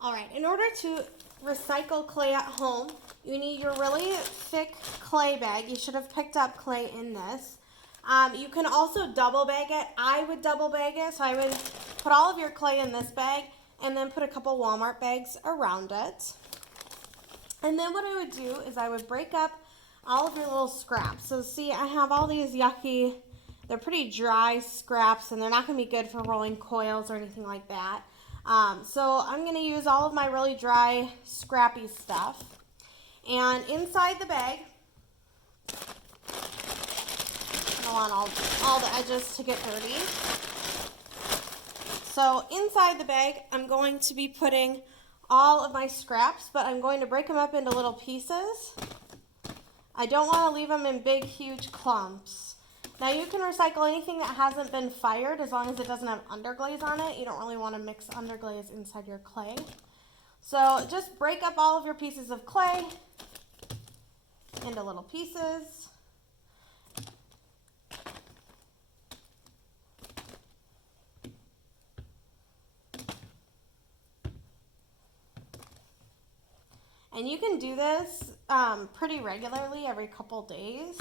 All right, in order to recycle clay at home, you need your really thick clay bag. You should have picked up clay in this. You can also double bag it. I would double bag it, so I would put all of your clay in this bag and then put a couple Walmart bags around it. And then what I would do is I would break up all of your little scraps. So see, I have all these yucky, they're pretty dry scraps, and they're not going to be good for rolling coils or anything like that. So I'm going to use all of my really dry, scrappy stuff. And inside the bag, I don't want all the edges to get dirty. So inside the bag, I'm going to be putting all of my scraps, but I'm going to break them up into little pieces. I don't want to leave them in big, huge clumps. Now you can recycle anything that hasn't been fired as long as it doesn't have underglaze on it. You don't really want to mix underglaze inside your clay. So just break up all of your pieces of clay into little pieces. And you can do this pretty regularly, every couple days.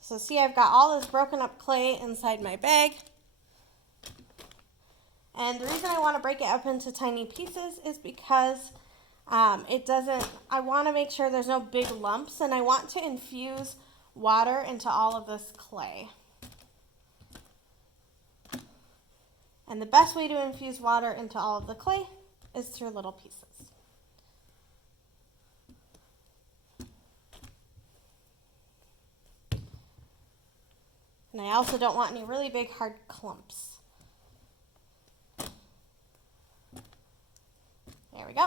So see, I've got all this broken up clay inside my bag. And the reason I want to break it up into tiny pieces is because I want to make sure there's no big lumps, and I want to infuse water into all of this clay. And the best way to infuse water into all of the clay is through little pieces. And I also don't want any really big hard clumps. There we go.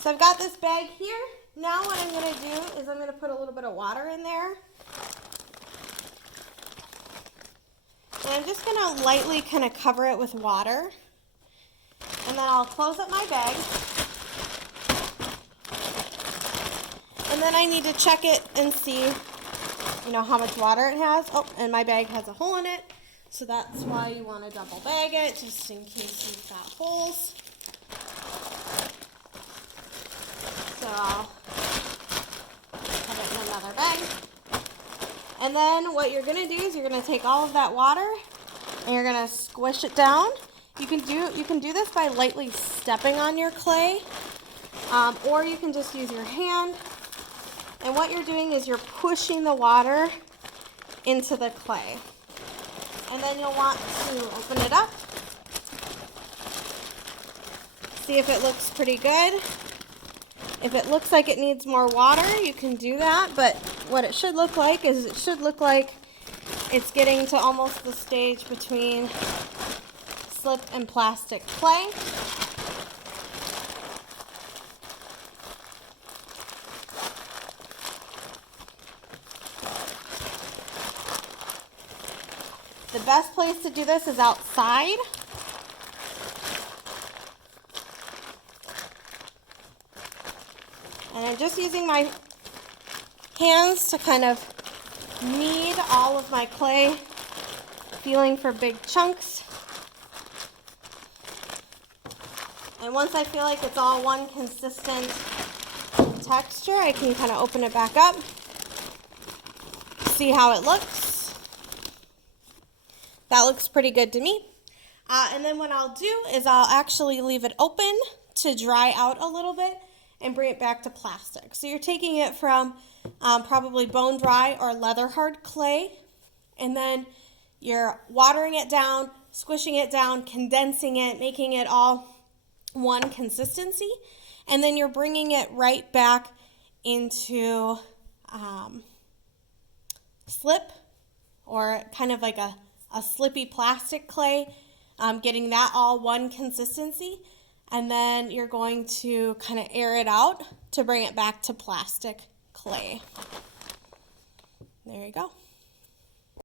So I've got this bag here. Now what I'm going to do is I'm going to put a little bit of water in there. And I'm just going to lightly kind of cover it with water. And then I'll close up my bag. And then I need to check it and see, how much water it has. Oh, and my bag has a hole in it. So that's why you want to double bag it, just in case you've got holes. So I'll put it in another bag. And then what you're going to do is you're going to take all of that water and you're going to squish it down. You can do this by lightly stepping on your clay, or you can just use your hand. And what you're doing is you're pushing the water into the clay. And then you'll want to open it up. See if it looks pretty good. If it looks like it needs more water, you can do that. But what it should look like is it's getting to almost the stage between slip and plastic clay. The best place to do this is outside. And I'm just using my hands to kind of knead all of my clay, feeling for big chunks. And once I feel like it's all one consistent texture, I can kind of open it back up, see how it looks. That looks pretty good to me. And then what I'll do is I'll actually leave it open to dry out a little bit and bring it back to plastic. So you're taking it from probably bone dry or leather hard clay, and then you're watering it down, squishing it down, condensing it, making it all one consistency, and then you're bringing it right back into slip, or kind of like a slippy plastic clay, getting that all one consistency, and then you're going to kind of air it out to bring it back to plastic clay. There you go.